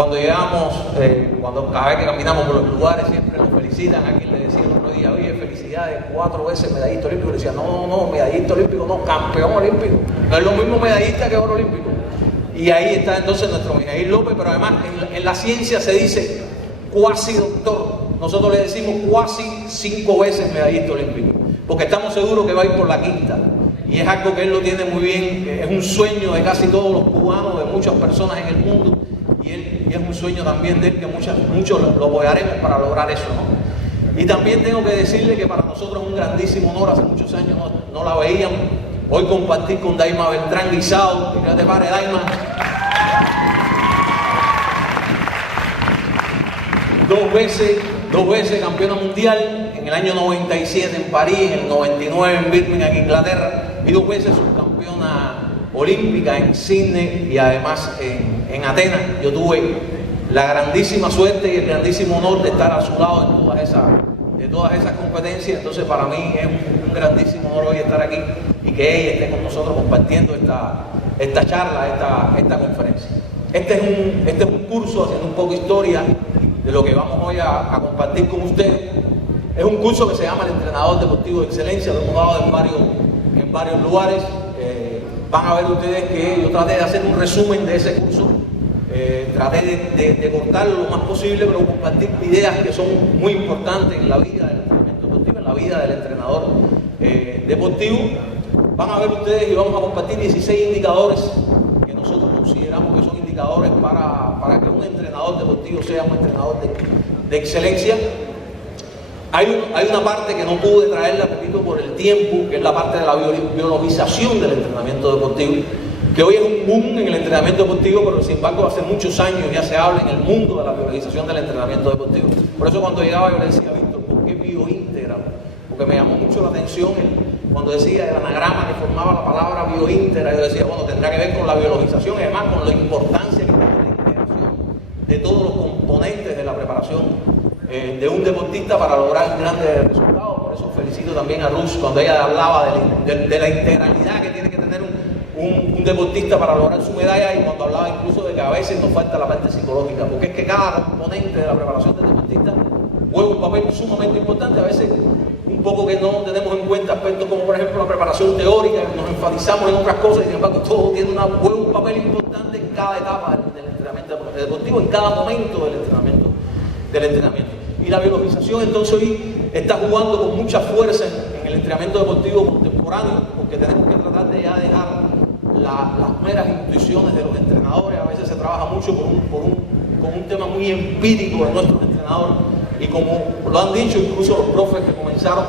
Cuando llegamos, cada vez que caminamos por los lugares, siempre nos felicitan. A quien le decía el otro día, oye, felicidades, 4 veces medallista olímpico. Le decía, no, medallista olímpico, no, campeón olímpico. No es lo mismo medallista que oro olímpico. Y ahí está entonces nuestro Mijaíl López, pero además en la ciencia se dice cuasi doctor. Nosotros le decimos cuasi 5 veces medallista olímpico, porque estamos seguros que va a ir por la quinta. Y es algo que él lo tiene muy bien, es un sueño de casi todos los cubanos, de muchas personas en el mundo. Y es un sueño también de él que muchos lo apoyaremos para lograr eso, ¿no? Y también tengo que decirle que para nosotros es un grandísimo honor, hace muchos años no la veíamos, hoy compartir con Daima Beltrán Guisado. Que te pare, Daima. 2 veces campeona mundial, en el año 97 en París, en el 99 en Birmingham, Inglaterra, y 2 veces subcampeona olímpica en Sydney y además en Atenas. Yo tuve la grandísima suerte y el grandísimo honor de estar a su lado en todas esas competencias. Entonces para mí es un grandísimo honor hoy estar aquí y que ella esté con nosotros compartiendo esta charla, esta conferencia. Este es un curso haciendo un poco historia de lo que vamos hoy a compartir con ustedes. Es un curso que se llama el Entrenador Deportivo de Excelencia, lo hemos dado en varios lugares. Van a ver ustedes que yo traté de hacer un resumen de ese curso, traté de cortarlo lo más posible, pero compartir ideas que son muy importantes en la vida del entrenamiento deportivo, en la vida del entrenador deportivo. Van a ver ustedes y vamos a compartir 16 indicadores que nosotros consideramos que son indicadores para que un entrenador deportivo sea un entrenador de excelencia. Hay una parte que no pude traerla, repito, por el tiempo, que es la parte de la biologización del entrenamiento deportivo, que hoy es un boom en el entrenamiento deportivo, pero sin embargo hace muchos años ya se habla en el mundo de la biologización del entrenamiento deportivo. Por eso cuando llegaba yo le decía a Víctor, ¿por qué bioíntegra? Porque me llamó mucho la atención cuando decía el anagrama que formaba la palabra bioíntegra. Yo decía, bueno, tendrá que ver con la biologización y además con la importancia que tiene la integración de todos los componentes de la preparación de un deportista para lograr grandes resultados. Por eso felicito también a Ruth cuando ella hablaba de la integralidad que tiene que tener un deportista para lograr su medalla, y cuando hablaba incluso de que a veces nos falta la parte psicológica, porque es que cada componente de la preparación del deportista juega un papel sumamente importante. A veces un poco que no tenemos en cuenta aspectos como por ejemplo la preparación teórica, nos enfatizamos en otras cosas y sin embargo todo juega un papel importante en cada etapa del entrenamiento deportivo, en cada momento del entrenamiento. Y la biologización entonces hoy está jugando con mucha fuerza en el entrenamiento deportivo contemporáneo, porque tenemos que tratar de ya dejar las meras intuiciones de los entrenadores. A veces se trabaja mucho con un tema muy empírico de nuestros entrenadores, y como lo han dicho incluso los profes que comenzaron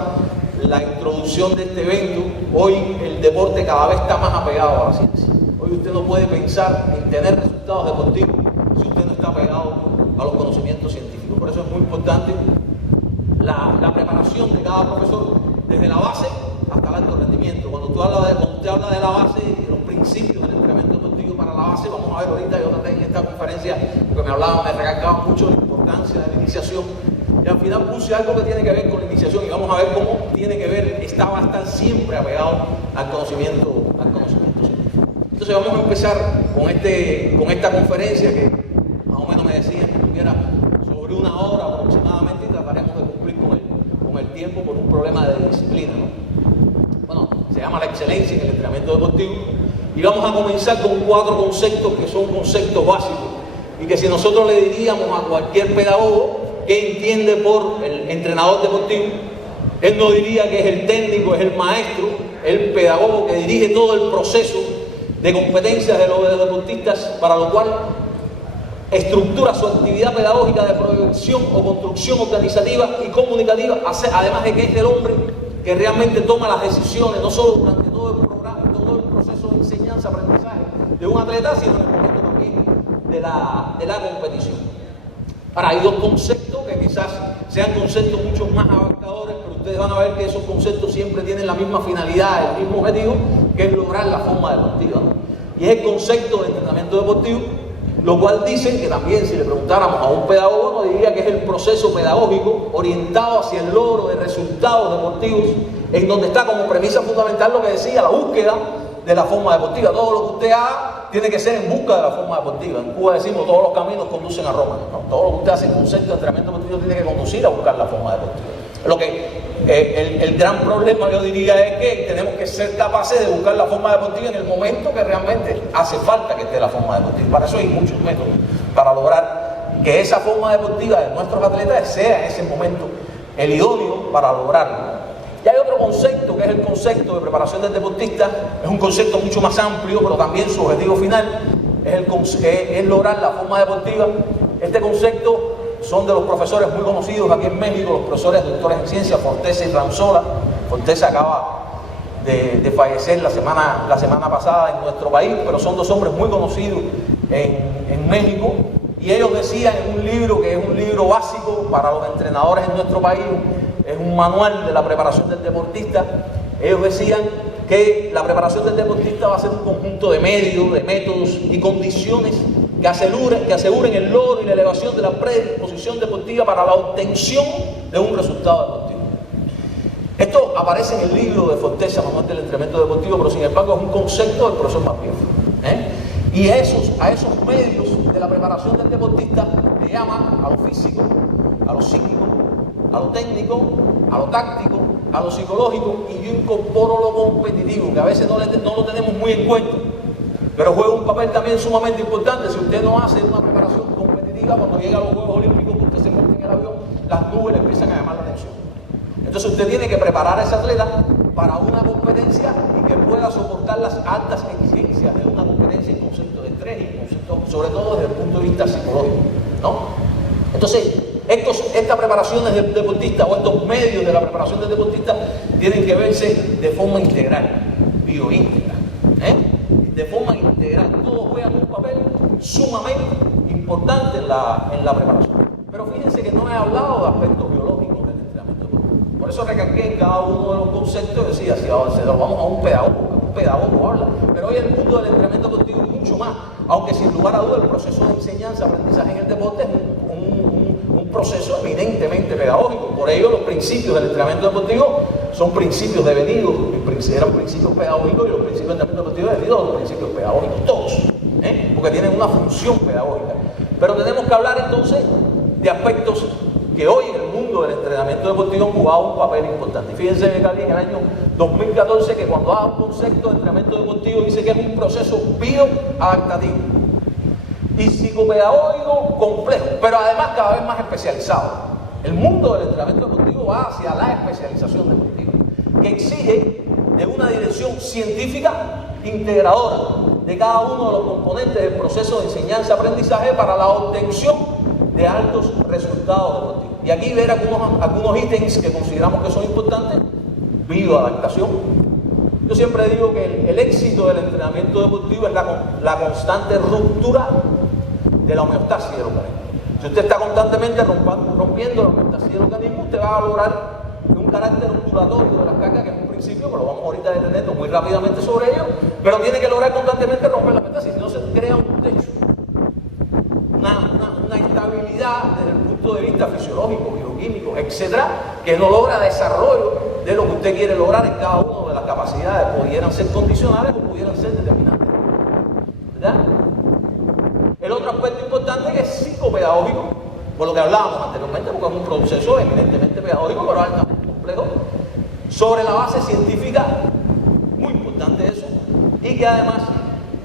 la introducción de este evento, hoy el deporte cada vez está más apegado a la ciencia. Hoy usted no puede pensar en tener resultados deportivos si usted no está apegado a los conocimientos científicos. Por eso es muy importante la preparación de cada profesor desde la base hasta el alto rendimiento. Cuando usted habla de la base y los principios del entrenamiento deportivo para la base, vamos a ver ahorita, yo traté en esta conferencia, porque me recalcaba mucho la importancia de la iniciación, y al final puse algo que tiene que ver con la iniciación, y vamos a ver cómo tiene que ver, va a estar siempre apegado al conocimiento científico. Entonces vamos a empezar con esta conferencia que más o menos me decían que tuviera sobre 1 hora aproximadamente, y trataremos de cumplir con el tiempo por un problema de disciplina, ¿no? Bueno, se llama la excelencia en el entrenamiento deportivo, y vamos a comenzar con 4 conceptos que son conceptos básicos, y que si nosotros le diríamos a cualquier pedagogo qué entiende por el entrenador deportivo, él no diría que es el técnico, es el maestro, el pedagogo que dirige todo el proceso de competencias de los deportistas, para lo cual estructura su actividad pedagógica de proyección o construcción organizativa y comunicativa, además de que es el hombre que realmente toma las decisiones, no solo durante todo el programa, todo el proceso de enseñanza-aprendizaje de un atleta, sino en el momento también de la competición. Ahora, hay 2 conceptos que quizás sean conceptos mucho más abarcadores, pero ustedes van a ver que esos conceptos siempre tienen la misma finalidad, el mismo objetivo, que es lograr la forma deportiva, ¿no? Y es el concepto de entrenamiento deportivo, lo cual dicen que también, si le preguntáramos a un pedagogo, nos diría que es el proceso pedagógico orientado hacia el logro de resultados deportivos, en donde está como premisa fundamental lo que decía, la búsqueda de la forma deportiva. Todo lo que usted haga tiene que ser en busca de la forma deportiva. En Cuba decimos todos los caminos conducen a Roma, ¿no? Todo lo que usted hace en un centro de entrenamiento deportivo tiene que conducir a buscar la forma deportiva. Lo que el gran problema, yo diría, es que tenemos que ser capaces de buscar la forma deportiva en el momento que realmente hace falta que esté la forma deportiva. Para eso hay muchos métodos para lograr que esa forma deportiva de nuestros atletas sea en ese momento el idóneo para lograrlo. Y hay otro concepto que es el concepto de preparación del deportista. Es un concepto mucho más amplio, pero también su objetivo final es lograr la forma deportiva. Este concepto son de los profesores muy conocidos aquí en México, los profesores doctores en ciencia, Forteza y Ranzola. Forteza acaba de fallecer la semana pasada en nuestro país, pero son dos hombres muy conocidos en México. Y ellos decían en un libro que es un libro básico para los entrenadores en nuestro país, es un manual de la preparación del deportista. Ellos decían que la preparación del deportista va a ser un conjunto de medios, de métodos y condiciones que aseguren el logro y la elevación de la predisposición deportiva para la obtención de un resultado deportivo. Esto aparece en el libro de Forteza, Manual del Entrenamiento Deportivo, pero sin embargo es un concepto del profesor más viejo. Y a esos medios de la preparación del deportista le llaman a lo físico, a lo psíquico, a lo técnico, a lo táctico, a lo psicológico, y yo incorporo lo competitivo, que a veces no lo tenemos muy en cuenta, pero juega un papel también sumamente importante. Si usted no hace una preparación competitiva, cuando llega a los Juegos Olímpicos, usted se monta en el avión, las nubes le empiezan a llamar la atención. Entonces usted tiene que preparar a ese atleta para una competencia y que pueda soportar las altas exigencias de una competencia en concepto de estrés y concepto, sobre todo desde el punto de vista psicológico, ¿no? Entonces, estas preparaciones del deportista o estos medios de la preparación del deportista tienen que verse de forma integral, bioíntegra, de forma integral. Todos juegan un papel sumamente importante en la preparación. Pero fíjense que no he hablado de aspectos biológicos del entrenamiento deportivo. Por eso recalqué en cada uno de los conceptos, decía, si lo vamos a un pedagogo habla. Pero hoy el mundo del entrenamiento deportivo es mucho más, aunque sin lugar a dudas el proceso de enseñanza, aprendizaje en el deporte es un proceso eminentemente pedagógico. Por ello los principios del entrenamiento deportivo son principios devenidos, eran principios pedagógicos, y los principios del entrenamiento deportivo devenidos a los principios pedagógicos, todos, porque tienen una función pedagógica. Pero tenemos que hablar entonces de aspectos que hoy en el mundo del entrenamiento deportivo han jugado un papel importante. Fíjense que en el año 2014, que cuando haga un concepto de entrenamiento deportivo dice que es un proceso bioadaptativo y psicopedagógico complejo, pero además cada vez más especializado. El mundo del entrenamiento deportivo va hacia la especialización deportiva, que exige de una dirección científica integradora de cada uno de los componentes del proceso de enseñanza-aprendizaje para la obtención de altos resultados deportivos. Y aquí ver algunos ítems que consideramos que son importantes. Bioadaptación. Yo siempre digo que el éxito del entrenamiento deportivo es la constante ruptura de la homeostasis del organismo. Si usted está constantemente rompiendo la homeostasis del organismo, usted va a lograr un carácter ondulatorio de las cargas, que es un principio, pero vamos ahorita a detenernos muy rápidamente sobre ello, pero tiene que lograr constantemente romper la homeostasis, si no se crea un techo, una estabilidad desde el punto de vista fisiológico, bioquímico, etcétera, que no logra desarrollo de lo que usted quiere lograr en cada una de las capacidades. Pudieran ser condicionales o pudieran ser determinantes, ¿verdad? El otro aspecto importante que es psicopedagógico, por lo que hablábamos anteriormente, porque es un proceso eminentemente pedagógico, pero altamente complejo, sobre la base científica, muy importante eso, y que además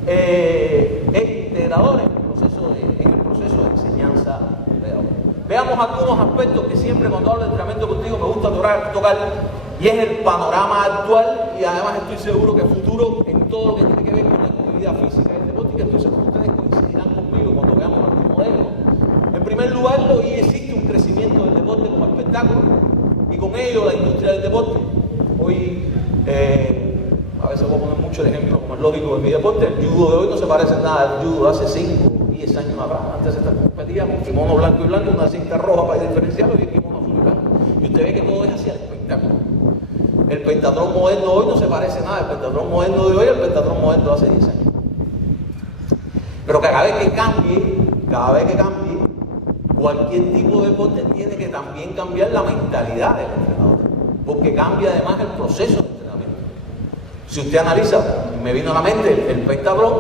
es integrador en el proceso de enseñanza pedagógica. Veamos algunos aspectos que siempre cuando hablo de entrenamiento deportivo me gusta tocar, y es el panorama actual, y además estoy seguro que futuro en todo lo que tiene que ver con la actividad física y el deporte, y que estoy seguro que ustedes coincidirán conmigo cuando veamos algún modelo. En primer lugar, hoy existe un crecimiento del deporte como espectáculo, y con ello la industria del deporte. Hoy, a veces voy a poner mucho el ejemplo, como es lógico en mi deporte, el judo de hoy no se parece en nada al judo de hace 5 o 10 años atrás. Antes se competía con kimono blanco y blanco, una cinta roja para diferenciarlo, y el kimono azul y blanco. Y usted ve que todo es hacia el espectáculo. El pentatlón moderno hoy no se parece nada al pentatlón moderno de hoy al pentatlón moderno de hace 10 años. Pero cada vez que cambie, cualquier tipo de deporte tiene que también cambiar la mentalidad del entrenador, porque cambia además el proceso de entrenamiento. Si usted analiza, me vino a la mente el pentatlón,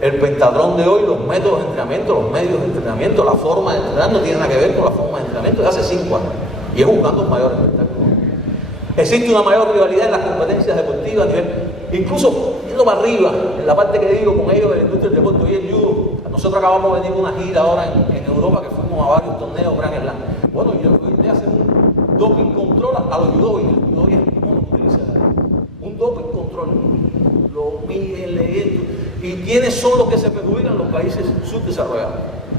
el pentatlón de hoy, los métodos de entrenamiento, los medios de entrenamiento, la forma de entrenar no tiene nada que ver con la forma de entrenamiento de hace 5 años. Y es buscando un mayor espectáculo. Existe una mayor rivalidad en las competencias deportivas a nivel, incluso yendo para arriba, en la parte que digo con ellos de la industria del deporte. Hoy el judo, nosotros acabamos de venir de una gira ahora en Europa que fuimos a varios torneos Grand Slam. Bueno, yo voy a hacer un doping control a los judo y el judo es el mono que utiliza un doping control. Lo miden, leen, y quiénes son los que se perjudican, los países subdesarrollados.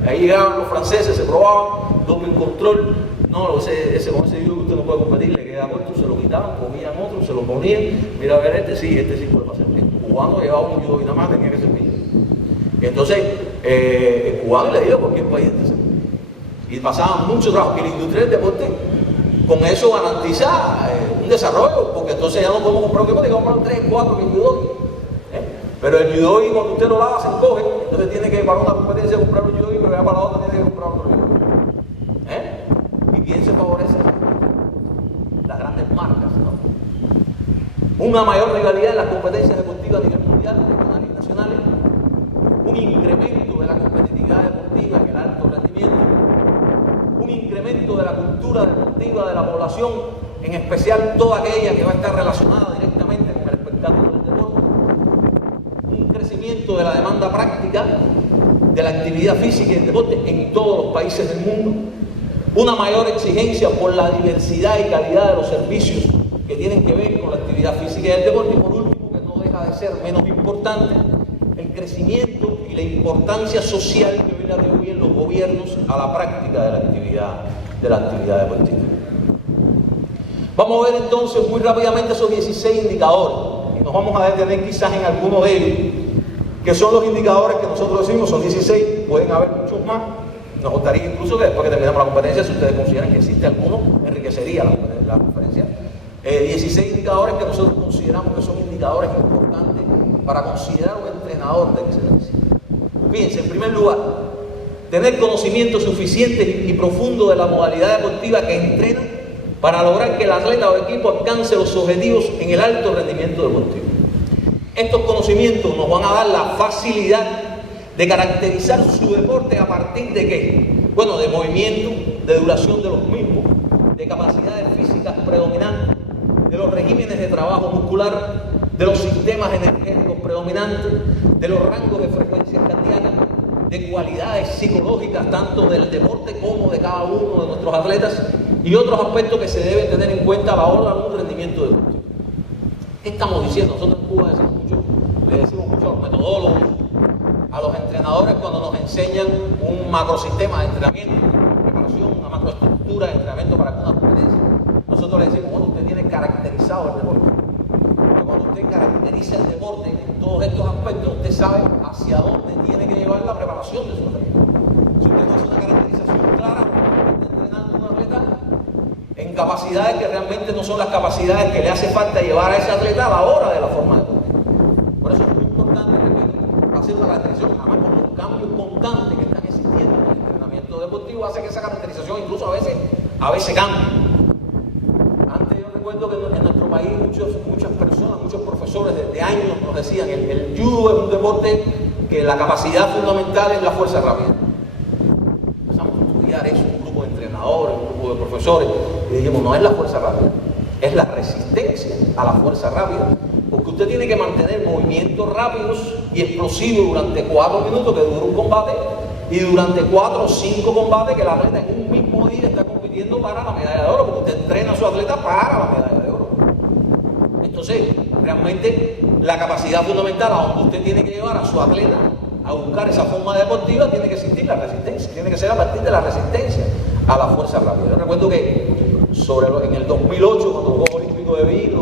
Ahí llegaban los franceses, se probaban, doping control. No, con ese judo que usted no puede competir, le queda corto, se lo quitaban, cogían otro, se lo ponían. Mira, a ver, este sí puede pasar. El cubano llevaba un judo y nada más tenía que servir. Y entonces, el cubano le dio a cualquier país. Y pasaban mucho trabajo. Y la industria del deporte, con eso garantiza un desarrollo, porque entonces ya no podemos comprar un deporte, hay que comprar 3, 4 judo. Pero el judo, cuando usted lo lava, se encoge. Entonces tiene que para una competencia comprar un judo, pero ya para la otra tiene que comprar otro judo. ¿Y quién se favorece? Las grandes marcas, ¿no? Una mayor rivalidad en las competencias deportivas a nivel mundial, regionales y nacionales. Un incremento de la competitividad deportiva en el alto rendimiento. Un incremento de la cultura deportiva de la población, en especial toda aquella que va a estar relacionada directamente con el espectáculo del deporte. Un crecimiento de la demanda práctica de la actividad física y el deporte en todos los países del mundo. Una mayor exigencia por la diversidad y calidad de los servicios que tienen que ver con la actividad física y el deporte. Y por último, que no deja de ser menos importante, el crecimiento y la importancia social que le atribuyen los gobiernos a la práctica de la actividad deportiva. Vamos a ver entonces muy rápidamente esos 16 indicadores y nos vamos a detener quizás en algunos de ellos, que son los indicadores que nosotros decimos, son 16, pueden haber muchos más. Nos gustaría incluso que después que terminemos la competencia, si ustedes consideran que existe alguno, enriquecería la conferencia. 16 indicadores que nosotros consideramos que son indicadores importantes para considerar un entrenador de excelencia. Fíjense, en primer lugar, tener conocimiento suficiente y profundo de la modalidad deportiva que entrena para lograr que el atleta o equipo alcance los objetivos en el alto rendimiento deportivo. Estos conocimientos nos van a dar la facilidad de caracterizar su deporte a partir de ¿qué? Bueno, de movimiento, de duración de los mismos, de capacidades físicas predominantes, de los regímenes de trabajo muscular, de los sistemas energéticos predominantes, de los rangos de frecuencias cardíacas, de cualidades psicológicas tanto del deporte como de cada uno de nuestros atletas y otros aspectos que se deben tener en cuenta a la hora de un rendimiento deportivo. ¿Qué estamos diciendo? Nosotros en Cuba le decimos mucho a los metodólogos, a los entrenadores cuando nos enseñan un macrosistema de entrenamiento, preparación, una macroestructura de entrenamiento para una competencia. Nosotros le decimos, bueno, usted tiene caracterizado el deporte. Pero cuando usted caracteriza el deporte en todos estos aspectos, usted sabe hacia dónde tiene que llevar la preparación de su atleta. Si usted no hace una caracterización clara, usted está entrenando a un atleta en capacidades que realmente no son las capacidades que le hace falta llevar a ese atleta a la hora de la forma de competir. Por eso es muy importante, repito, hacer una caracterización, además con los cambios constantes que están existiendo en el entrenamiento deportivo, hace que esa caracterización incluso a veces cambie. Antes yo recuerdo que en nuestro país muchas personas, muchos profesores desde años nos decían el judo es un deporte que la capacidad fundamental es la fuerza rápida. Empezamos a estudiar eso, un grupo de entrenadores, un grupo de profesores, y dijimos, no es la fuerza rápida, es la resistencia a la fuerza rápida. Porque usted tiene que mantener movimientos rápidos y explosivos durante 4 minutos que dura un combate y durante 4 o 5 combates que el atleta en un mismo día está compitiendo para la medalla de oro, porque usted entrena a su atleta para la medalla de oro. Entonces, realmente la capacidad fundamental a donde usted tiene que llevar a su atleta a buscar esa forma deportiva tiene que existir la resistencia, tiene que ser a partir de la resistencia a la fuerza rápida. Yo recuerdo que en el 2008, cuando los Juegos Olímpicos de Beijing,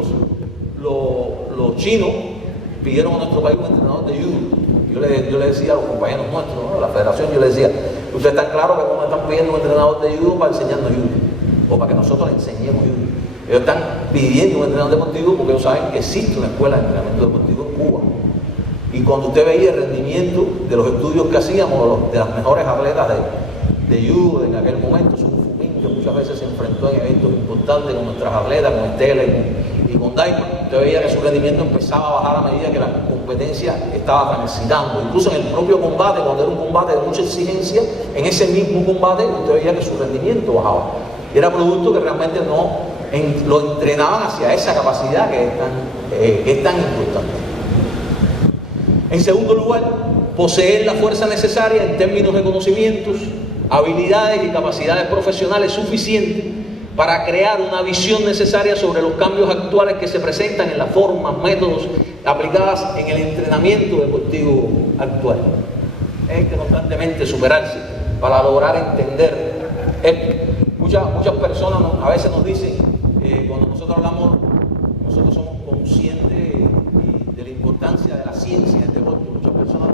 los chinos pidieron a nuestro país un entrenador de judo. Yo le decía a los compañeros nuestros, ¿no? De la federación, yo le decía, ustedes están claros que no me están pidiendo un entrenador de judo para enseñarnos judo, o para que nosotros les enseñemos judo. Ellos están pidiendo un entrenador deportivo porque ellos saben que existe una escuela de entrenamiento deportivo en Cuba. Y cuando usted veía el rendimiento de los estudios que hacíamos, de las mejores atletas de judo en aquel momento, Sun Fu Min, que muchas veces se enfrentó en eventos importantes con nuestras atletas, con Estela y y con Diamond, usted veía que su rendimiento empezaba a bajar a medida que la competencia estaba transitando. Incluso en el propio combate, cuando era un combate de mucha exigencia, en ese mismo combate usted veía que su rendimiento bajaba. Y era producto que realmente lo entrenaban hacia esa capacidad que es tan importante. En segundo lugar, poseer la fuerza necesaria en términos de conocimientos, habilidades y capacidades profesionales suficientes para crear una visión necesaria sobre los cambios actuales que se presentan en las formas, métodos aplicadas en el entrenamiento deportivo actual. Hay que constantemente superarse para lograr entender esto. Muchas personas a veces nos dicen, cuando nosotros hablamos, nosotros somos conscientes de la importancia de la ciencia en el deporte. Muchas personas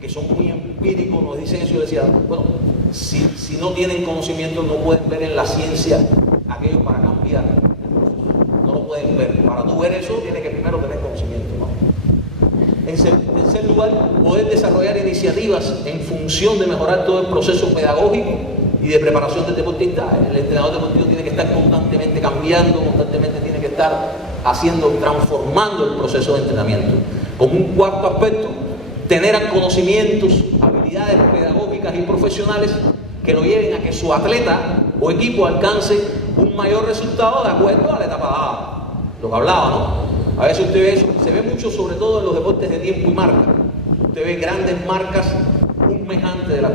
que son muy empíricos nos dicen eso y decían, bueno, si no tienen conocimiento no pueden ver en la ciencia aquello para cambiar el proceso. No lo pueden ver. Para tú ver eso tienes que primero tener conocimiento, ¿no? En tercer lugar, poder desarrollar iniciativas en función de mejorar todo el proceso pedagógico y de preparación del deportista. El entrenador deportivo tiene que estar constantemente cambiando, constantemente tiene que estar transformando el proceso de entrenamiento. Como un cuarto aspecto, tener conocimientos, habilidades pedagógicas y profesionales que lo lleven a que su atleta o equipo alcance un mayor resultado de acuerdo a la etapa dada. Lo que hablaba, ¿no? A veces usted ve eso, se ve mucho sobre todo en los deportes de tiempo y marca. Usted ve grandes marcas un mes antes de la